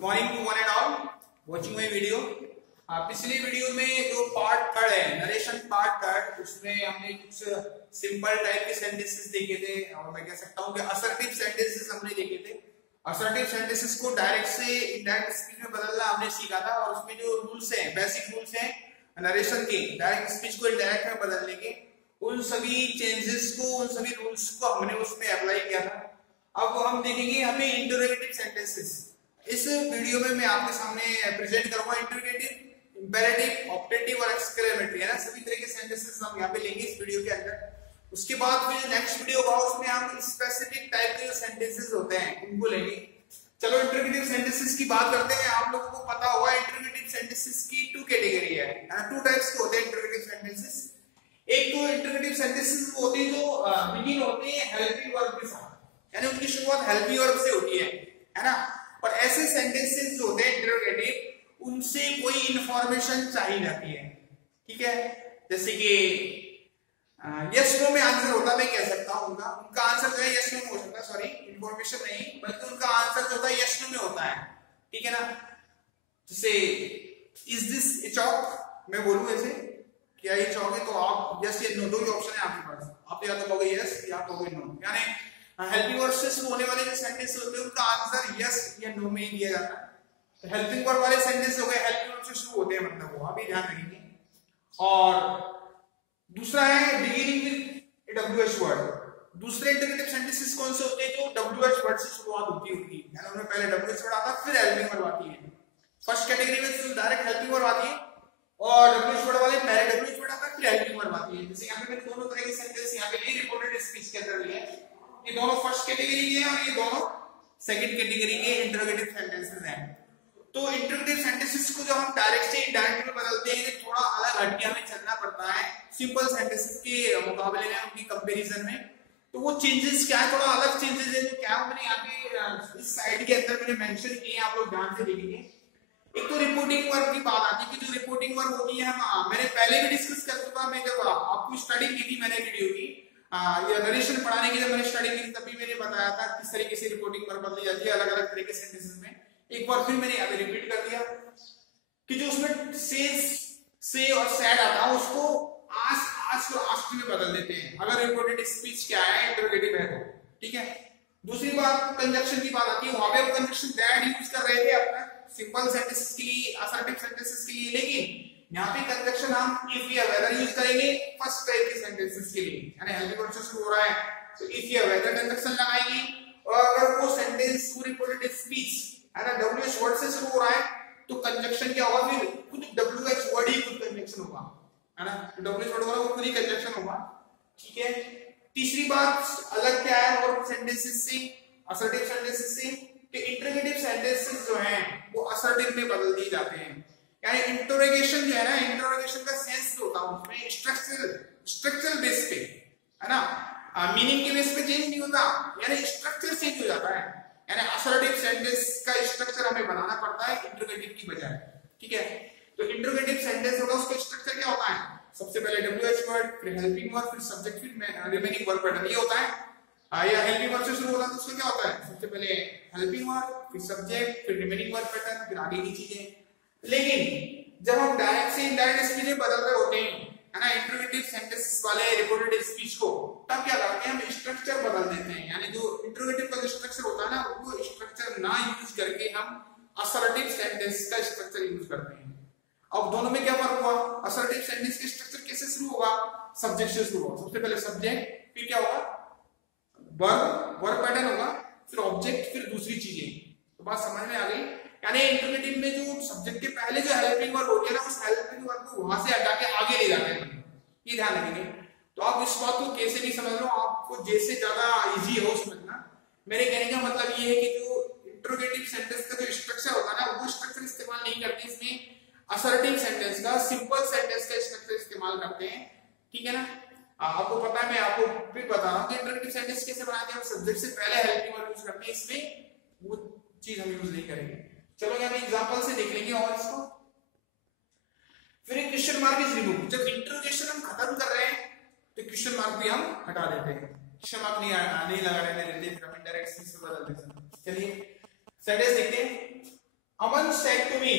Good morning to one and all watching my video. पिछली video में जो part third है नरेशन पार्ट थर्ड, उसमें हमने कुछ सिंपल टाइप के सेंटेंसेस देखे थे और मैं कह सकता हूँ कि असर्टिव सेंटेंसेस हमने देखे थे। असर्टिव सेंटेंसेस को डायरेक्ट से इनडायरेक्ट स्पीच में बदलना हमने सीखा था और उसमें जो रूल्स हैं, बेसिक रूल्स हैं नरेशन के, डायरेक्ट स्पीच को इनडायरेक्ट में बदलने के, उन सभी चेंजेस को, उन सभी रूल्स को हमने उसमें अप्लाई किया था। अब हम देखेंगे हमें इंटरोगेटिव सेंटेंसेस। इस वीडियो में मैं आपके सामने प्रेजेंट करूंगा इंटरोगेटिव, इंपेरेटिव, ऑप्टेटिव और एक्सक्लेमेटरी, है ना, सभी तरह के सेंटेंसेस हम यहाँ पे लेंगे इस वीडियो के अंदर। उसके बाद फिर नेक्स्ट वीडियो होगा उसमें हम स्पेसिफिक टाइप के जो सेंटेंसेस होते हैं उनको लेंगे। चलो इंटरोगेटिव सेंटेंसेस की बात करते हैं। आप लोगों को पता होगा इंटरोगेटिव सेंटेंसेस की टू कैटेगरी है, टू टाइप्स के होते हैं इंटरोगेटिव सेंटेंसेस। एक तो इंटरोगेटिव सेंटेंसेस होते हैं जो बिगिन होते हैं हेल्पिंग वर्ब के साथ, यानी उनकी शुरुआत हेल्पिंग वर्ब से होती है ना। और ऐसे सेंटेंसेस जो होते हैं इंटरोगेटिव, उनसे कोई इंफॉर्मेशन चाहिए जाती है, ठीक है। जैसे कि यस नो में आंसर होता, मैं कह सकता हूं उनका आंसर जो है यस नो में हो सकता है, सॉरी इंफॉर्मेशन नहीं बल्कि उनका आंसर जो होता है यस नो में होता है, ठीक है ना। जैसे इज दिस ए चॉक, मैं बोलूं ऐसे क्या ये चॉक है, तो आप यस या नो, दो ही ऑप्शन है आपके पास, आप या तो कहोगे यस या कहोगे नो। यानी हेल्पिंग वर्ब से शुरू होने वाले जो सेंटेंस होते हैं उनका आंसर यस या नो में ही दिया जाता है। तो हेल्पिंग वर्ब वाले सेंटेंस हो गए हेल्पिंग वर्ब से शुरू होते हैं, मतलब वो अभी ध्यान रखेंगे। और दूसरा है बिगिनिंग विद डब्ल्यूएच वर्ड। दूसरे इंटरोगेटिव सेंटेंसेस कौन से होते हैं जो डब्ल्यूएच वर्ड से शुरुआत होती है उनकी, यानी उनमें पहले डब्ल्यूएच वर्ड आता है फिर हेल्पिंग वर्ब आती है। फर्स्ट कैटेगरी में सिर्फ डायरेक्ट हेल्पिंग वर्ब आती है और डब्ल्यूएच वर्ड वाले पहले डब्ल्यूएच वर्ड आता है फिर हेल्पिंग वर्ब आती है। जैसे यहाँ पे मैंने दोनों तरह के सेंटेंस यहाँ पे लिए रिपोर्टेड स्पीच के अंदर लिए, ये दोनों फर्स्ट कैटेगरी के हैं और ये दोनों सेकंड कैटेगरी के इंटरोगेटिव सेंटेंसेस हैं। तो इंटरोगेटिव सेंटेंसेस को जब हम डायरेक्ट से इनडायरेक्ट में बदलते हैं तो थोड़ा अलग हटके हमें चलना पड़ता है सिंपल सेंटेंसेस के मुकाबले में, उनकी कंपैरिजन में। तो वो चेंजेस क्या है, थोड़ा अलग चेंजेस है जो क्या मैंने यहाँ पे इस साइड के अंदर मैंने मेंशन किए हैं, आप लोग ध्यान से देखेंगे। एक तो रिपोर्टिंग वर्ब की बात आती है कि जो रिपोर्टिंग वर्ब होती है, हम मैंने पहले भी डिस्कस कर चुका, मैं जब आपको स्टडी की थी मैंने वीडियो की या नरेशन पढ़ाने की जब मैंने स्टडी की तभी मैंने बताया था किस तरीके से रिपोर्टिंग वर्ब बदली जाती है अलग अलग तरह के सेंटेंसेस में। एक बार फिर मैंने यहाँ पे रिपीट कर दिया कि जो उसमें से और सैड आता है उसको आस्क और आस्क में बदल देते हैं अगर रिपोर्टेड स्पीच क्या है इंटरोगेटिव है तो, ठीक है। दूसरी बात कंजक्शन की बात आती है, वहां पे हम कंजक्शन दैट यूज कर रहे थे अपना सिंपल सेंटेंसेस के लिए, असर्टिव सेंटेंसेस के लिए, लेकिन यहाँ पे कंजक्शन हम इफ या वेदर यूज करेंगे फर्स्ट टाइप के सेंटेंसेस के लिए, यानी हेल्पिंग वर्ब से शुरू हो रहा है तो इफ या वेदर कंजक्शन लगाएंगे। और अगर वो सेंटेंस रिपोर्टेड स्पीच है ना डब्ल्यूएच वर्ड से शुरू हो रहा है तो कंजक्शन क्या होगा, फिर खुद डब्ल्यूएच वर्ड ही खुद कंजक्शन होगा, है ना। डब्ल्यूएच वर्ड होगा वो खुद ही कंजक्शन होगा, ठीक है। तीसरी बात अलग क्या है और सेंटेंसेस से, असर्टिव सेंटेंसेस से, कि इंटरोगेटिव सेंटेंसेस जो हैं वो असर्टिव में बदल दिए जाते हैं। यानी इंटरोगेशन जो है ना, इंटरोगेशन का सेंस जो होता है उसमें स्ट्रक्चरल बेस पे, है ना, मीनिंग के बेस पे चेंज नहीं होता, यानी स्ट्रक्चर चेंज हो जाता है। यानी असर्टिव सेंटेंस का स्ट्रक्चर हमें बनाना पड़ता है इंटरोगेटिव की बजाय, ठीक है। तो इंटरोगेटिव सेंटेंस होगा उसका स्ट्रक्चर क्या होता है, सबसे पहले डब्ल्यूएच वर्ड, फिर हेल्पिंग वर्ब, फिर सब्जेक्ट, फिर रिमेनिंग वर्ब पैटर्न, ये होता है। या हेल्पिंग वर्ब से शुरू होता है तो उसका क्या होता है, सबसे पहले हेल्पिंग वर्ब, फिर सब्जेक्ट, फिर रिमेनिंग वर्ब पैटर्न, फिर आगे की चीजें। लेकिन जब हम डायरेक्ट से इनडायरेक्ट स्पीच में बदल रहे होते हैं, है ना, इंटरोगेटिव सेंटेंस वाले रिपोर्टेड स्पीच को, तब क्या करते हैं हम स्ट्रक्चर बदल देते हैं। यानी जो इंटरोगेटिव का जो स्ट्रक्चर होता है ना वो स्ट्रक्चर ना यूज करके हम असर्टिव सेंटेंस का स्ट्रक्चर यूज करते हैं। अब दोनों में क्या फर्क हुआ, असर्टिव सेंटेंस के स्ट्रक्चर कैसे शुरू होगा, सब्जेक्ट से शुरू होगा, सबसे पहले सब्जेक्ट, फिर क्या होगा वर्ब पैटर्न होगा, फिर ऑब्जेक्ट, फिर दूसरी चीजें। तो बात समझ में आ गई। यानी इंटरोगेटिव में जो सब्जेक्ट के पहले जो हेल्पिंग वर्ब होती है ना, उस हेल्पिंग वर्ब को वहां से हटा के आगे ले जाते हैं, ये ध्यान रखेंगे। तो आप इस बात को कैसे भी समझ लो, आपको जैसे ज्यादा इजी हो समझना। मेरे कहने का मतलब ये है कि जो इंटरोगेटिव सेंटेंस का जो स्ट्रक्चर होता है ना वो स्ट्रक्चर इस्तेमाल नहीं करते, इसमें असर्टिव सेंटेंस का, सिंपल सेंटेंस का स्ट्रक्चर इस्तेमाल करते हैं, ठीक है ना। आपको पता है, मैं आपको फिर बता रहा हूं कि इंटरोगेटिव सेंटेंस कैसे बनाते हैं, हम सब्जेक्ट से पहले हेल्पिंग वर्ब यूज करते हैं, इसमें वो चीज हम यूज नहीं करेंगे। चलो यहाँ पे एग्जांपल से देख लेंगे और इसको। फिर एक क्वेश्चन मार्क इज रिमूव, जब इंटरोगेशन हम खत्म कर रहे हैं तो क्वेश्चन मार्क भी हम हटा देते हैं, क्वेश्चन मार्क नहीं लगा रहने देते, फिर हम इंडायरेक्ट स्पीच में बदल देते हैं। चलिए सेंटेंस देखते हैं। Aman said to me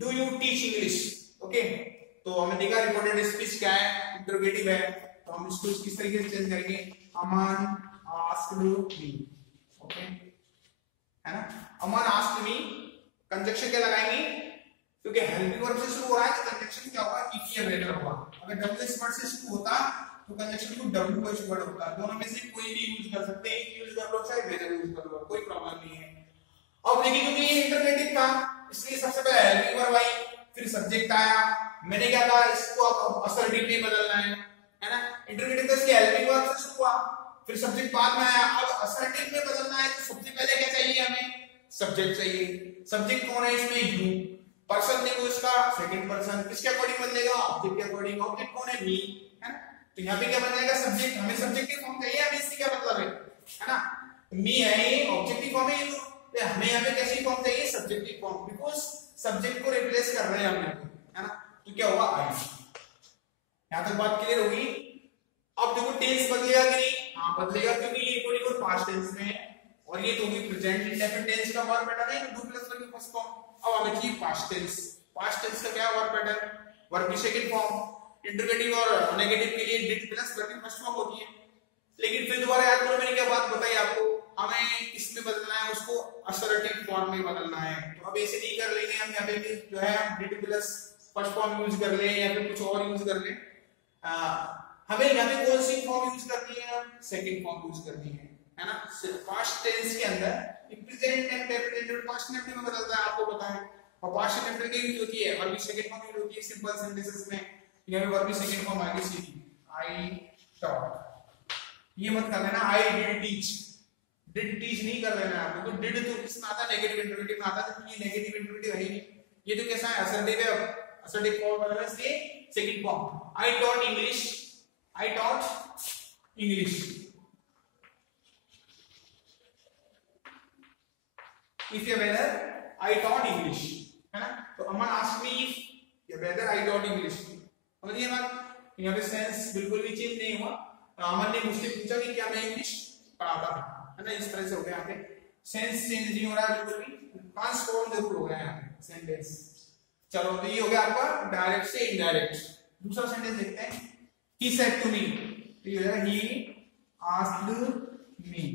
do you teach English. Okay, तो हमने देखा रिपोर्टेड स्पीच क्या है, इंटरोगेटिव है, तो हम इसको किस तरीके से चेंज करेंगे, अमन आस्क्ड मी। ओके है ना, अमन आस्क्ड मी, कंजक्शन क्या लगाएंगे, क्योंकि हेल्पिंग वर्ब से शुरू हो रहा है तो कंजक्शन क्या होगा, इफ या वेदर होगा। अगर डब्ल्यूएस वर्ड से शुरू होता तो कंजक्शन को डब्ल्यूएच वर्ड होता, दोनों में से कोई भी यूज कर सकते हैं, यूज कर लो चाहे वेदर यूज कर लो, कोई प्रॉब्लम नहीं है। अब देखिए क्योंकि ये इंटरनेटिव था इसलिए सबसे पहले हेल्पिंग वर्ब आई, फिर सब्जेक्ट आया, मैंने क्या कहा इसको अब असर्टिव में बदलना है ना, इंटरनेटिव का इसलिए हेल्पिंग वर्ब से शुरू हुआ, फिर सब्जेक्ट बाद में आया, अब असर्टिव में बदलना है तो सबसे पहले क्या चाहिए, हमें सब्जेक्ट चाहिए। सब्जेक्ट कौन है इसमें, यू, पर्सन देखो इसका सेकंड पर्सन, किसके अकॉर्डिंग बदलेगा, ऑब्जेक्ट के अकॉर्डिंग, ऑब्जेक्ट कौन है, मी, है ना, तो यहाँ पे क्या बन जाएगा सब्जेक्ट, हमें सब्जेक्टिव फॉर्म चाहिए, हमें इससे क्या मतलब है ना, मी है ये ऑब्जेक्टिव फॉर्म है, तो हमें यहाँ पे कैसी फॉर्म चाहिए, सब्जेक्टिव फॉर्म, बिकॉज सब्जेक्ट को रिप्लेस कर रहे हैं हम, है ना, तो क्या होगा आई। यहाँ तक बात क्लियर होगी। अब देखो टेंस बदलेगा कि नहीं, हाँ बदलेगा, क्योंकि ये कोई और पास्ट टेंस में है और ये तो होगी प्रेजेंट इंडेफिनिट टेंस का वर्ब पैटर्न है, डू प्लस वर्ब की फर्स्ट फॉर्म। अब हमें चाहिए पास्ट टेंस, पास्ट टेंस का क्या वर्ब पैटर्न, वर्ब की सेकंड फॉर्म, इंटरोगेटिव और नेगेटिव के लिए डिड प्लस वर्ब की फर्स्ट फॉर्म होती है। लेकिन फिर दोबारा याद करो मैंने क्या बात बताई आपको, हमें किसमें बदलना है, उसको असर्टिव फॉर्म में बदलना है, तो अब ऐसे नहीं कर लेंगे हम, यहाँ पे जो है did plus first form use कर ले या फिर कुछ और यूज कर ले, हमें यहाँ पे कौन सी फॉर्म यूज करनी है, सेकंड फॉर्म यूज करनी है ना। पास्ट टेंस के अंदर present tense present past tense में बदलता है, आपको पता है, और पास्ट टेंस की यूज होती है वर्ब की सेकंड फॉर्म यूज होती है सिंपल सेंटेंसेस में, यहाँ पे वर्ब की सेकंड फॉर्म आएगी सीधी, आई टॉट। ये मत कर लेना I did teach, did teach नहीं कर लेना आपको, तो डिड तो किसमें आता है, नेगेटिव इंटरोगेटिव में आता है, तो ये नेगेटिव इंटरोगेटिव है नहीं, ये तो कैसा है असर्टिव है, असर्टिव फॉर्म बदलना इसलिए second form, I taught English, I taught English, if या whether I taught English, है ना, तो अमन asked me if या whether I taught English, समझिए बात, यहाँ पे सेंस बिल्कुल भी चेंज नहीं हुआ, अमन ने मुझसे पूछा कि क्या मैं इंग्लिश पढ़ाता था, है ना, इस तरह से हो गया, यहाँ पे सेंस चेंज नहीं हो रहा है बिल्कुल भी, ट्रांसफॉर्म जरूर हो गया यहाँ पे सेंटेंस। चलो तो ये हो गया आपका डायरेक्ट से इनडायरेक्ट। दूसरा सेंटेंस देखते हैं, he said to me, तो ये हो जाएगा he asked me,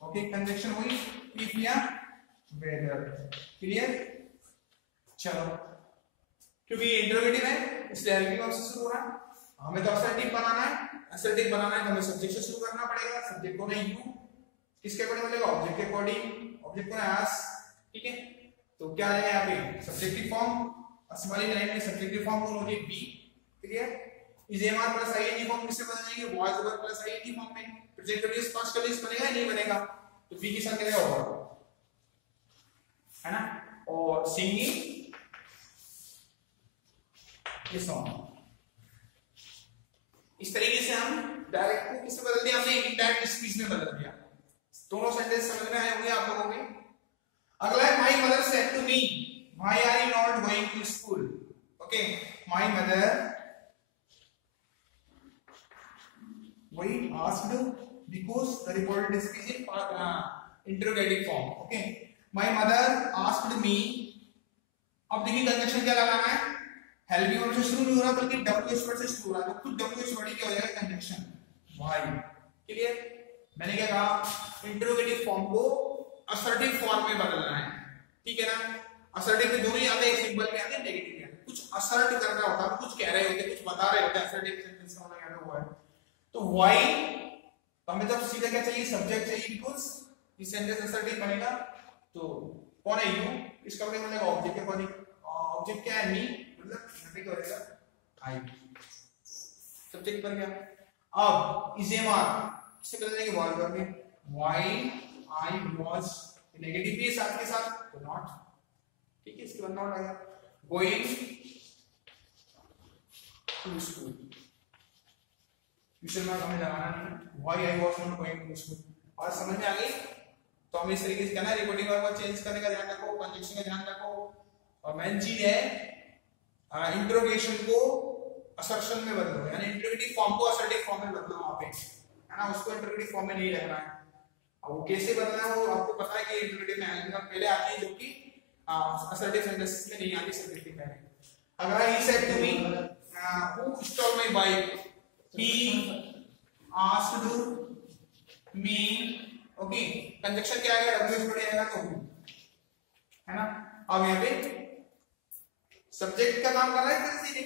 okay, conjunction हुई if या वेदर, क्लियर। चलो क्योंकि ये इंटरोगेटिव है इसलिए हेल्पिंग वर्ब से शुरू हो रहा है, हमें तो असर्टिव बनाना है, असर्टिव बनाना है तो हमें सब्जेक्ट से शुरू करना पड़ेगा, सब्जेक्ट कौन है यू, किसके अकॉर्डिंग बनेगा, ऑब्जेक्ट के अकॉर्डिंग, ऑब्जेक्ट कौन है आस, ठीक है, तो क्या आएगा यहाँ पे सब्जेक्टिव फॉर्म, असमरी लाइन में सब्जेक्टिव फॉर्म कौन होगी, be, clear. Is am are plus ING form किससे बदलेंगे, voice verb plus ING form में, प्रेजेंट कंटीन्यूअस पास्ट कंटीन्यूअस बनेगा नहीं बनेगा, तो बी के साथ क्या रहेगा और, है ना, और सिंगिंग ये सॉन्ग। इस तरीके से हम डायरेक्ट को किससे बदल दिया, हमने इनडायरेक्ट स्पीच में बदल दिया। दोनों सेंटेंस समझ में आए होंगे आप लोगों के। अगला है my mother said to me why are you not going to school. Okay, my mother वही asked because the reported speech in interrogative form. Okay, my mother asked me, अब देखिए कंजक्शन क्या लगाना है, हेल्पिंग वर्ब से शुरू नहीं हो रहा बल्कि डब्ल्यूएच वर्ड से शुरू हो रहा है, तो खुद डब्ल्यूएच वर्ड ही क्या हो जाएगा कंजक्शन, व्हाई, क्लियर। मैंने क्या कहा, इंटरोगेटिव फॉर्म को असर्टिव फॉर्म में बदलना है, ठीक है ना। असर्टिव में दोनों ही आते हैं, सिंपल में आते हैं, नेगेटिव में आते हैं, कुछ असर्ट कर रहा होता है, कुछ कह रहे होते हैं, कुछ बता रहे होते हैं, असर्टिव सेंटेंस का मतलब यहाँ पे हुआ है, तो व्हाई, तो हमें तब सीधा क्या चाहिए, सब्जेक्ट चाहिए, बिकॉज़ ये सेंटेंस असर्टिव बनेगा, तो कौन है यू, इसका मतलब बनेगा ऑब्जेक्ट के अकॉर्डिंग, ऑब्जेक्ट क्या है, मी, मतलब यहाँ पे क्या हो जाएगा आई, सब्जेक्ट बन गया। अब इज एमआर किससे बदलेंगे, वॉइस वर्ब में, व्हाई आई वाज, नेगेटिव भी साथ के साथ तो नॉट, ठीक है, इसके बाद नॉट आएगा, going to school, question mark हमें लगाना नहीं है, why I was not going to school. और समझ में आ गई, तो हमें इस तरीके से करना है, रिपोर्टिंग वर्ब को चेंज करने का ध्यान रखो, कंजक्शन का ध्यान रखो, और मेन चीज है इंट्रोगेशन को असर्शन में बदलो, यानी इंटरोगेटिव फॉर्म को असर्टिव फॉर्म में बदलो वहां पे, है ना, उसको इंटरोगेटिव फॉर्म में नहीं रखना है। अब वो कैसे बदलना है वो आपको पता है कि इंटरोगेटिव में हेल्पिंग वर्ब पहले आती है जो कि assertive sentences में नहीं आती subjective है। अगर he said to me who stole my bike, he asked me, okay conjunction क्या आएगा, W स्टोरी आएगा तो who, है ना। अब यहाँ पे सब्जेक्ट का काम कर रहा है किसी ने,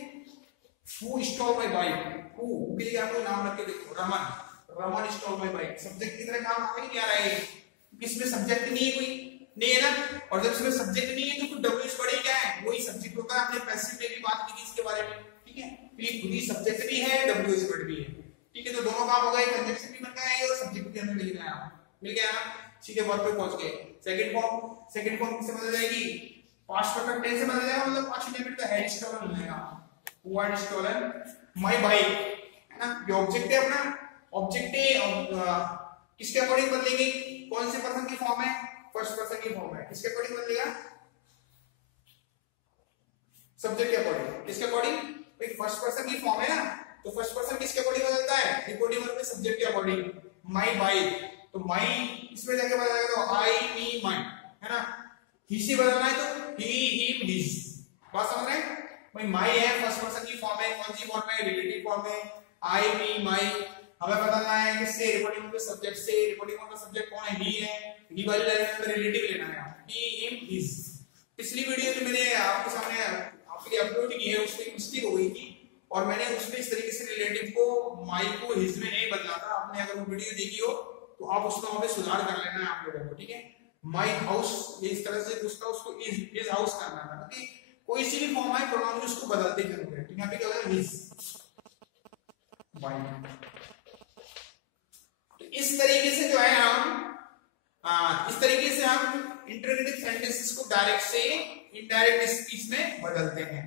who stole my bike, who के लिए आप लोग नाम रख के देखो, Raman stole my bike, subject की तरह काम नहीं आ रहा है, इसमें सब्जेक्ट नहीं है, कोई नहीं है ना। और जब इसमें सब्जेक्ट नहीं है तो फिर W स्टोरी क्या है, वही सब्जेक्ट होगा। आपने पैसिव में भी बात की थी इसके बारे में, ठीक है। तो ये खुद ही सब्जेक्ट भी है, W स्टोरी भी है, ठीक है। तो दोनों काम हो गए, कंजक्शन भी बन गया है और सब्जेक्ट भी हमने लिख दिया, मिल गया ना, सीधे वर्ब पे पहुंच गए। सेकंड फॉर्म किससे बदल जाएगी, पास्ट परफेक्ट टेंस से बदल जाएगा, मतलब पास्ट इंडेफिनिट का हैड स्टोलन हो जाएगा, who had stolen my bike, है ना। ये ऑब्जेक्ट है अपना, ऑब्जेक्ट है किसके अकॉर्डिंग बदलेंगे, कौन से पर्सन की फॉर्म है, फर्स्ट पर्सन की फॉर्म है, किसके अकॉर्डिंग बदलेगा, सब्जेक्ट के अकॉर्डिंग। किसके अकॉर्डिंग, भाई फर्स्ट पर्सन की फॉर्म है ना, तो फर्स्ट पर्सन किसके अकॉर्डिंग बदलता है, रिपोर्टिंग वर्ब में सब्जेक्ट के अकॉर्डिंग। माय बाइक, तो माय इसमें जाके बदलेगा तो आई मी माय, है ना। ही से बदलना है तो ही हिम हिज, बात समझ रहे हैं। भाई माय है फर्स्ट पर्सन की फॉर्म है, कौन सी फॉर्म है, रिलेटिव फॉर्म है, आई मी माय। हमें बदलना है किससे, रिपोर्टिंग वर्ब में सब्जेक्ट से, रिपोर्टिंग वर्ब में सब्जेक्ट कौन है, ही है, ही वाली लाइन में रिलेटिव लेना है, ही हिम हिज। पिछली वीडियो जो मैंने आपके सामने आपके लिए अपलोड की है उसमें मिस्टेक हो गई थी, और मैंने उसमें इस तरीके से रिलेटिव को माय को हिज में नहीं बदला था। आपने अगर वो वीडियो देखी हो तो आप उसमें वहां पे सुधार कर लेना है आप लोगों को, ठीक है। माय हाउस ये इस तरह से उसका उसको इज हाउस करना था, क्योंकि कोई सी भी फॉर्म है प्रोनाउन उसको बदलते जरूर है, ठीक है। यहाँ पे क्या होगा, हिज माय। तो इस तरीके से जो है हम इस तरीके से हम इंटरोगेटिव सेंटेंसेस को डायरेक्ट से इनडायरेक्ट स्पीच में बदलते हैं।